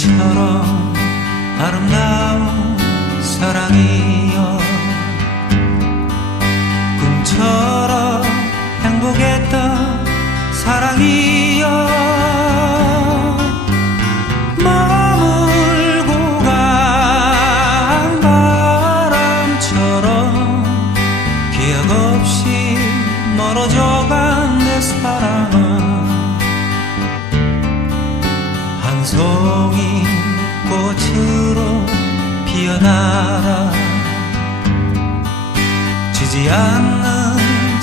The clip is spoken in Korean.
별처럼 아름다운 사랑이여. 꿈처럼 행복했던 사랑이여. 없이 멀어져 송이 꽃으로 피어나라. 지지 않는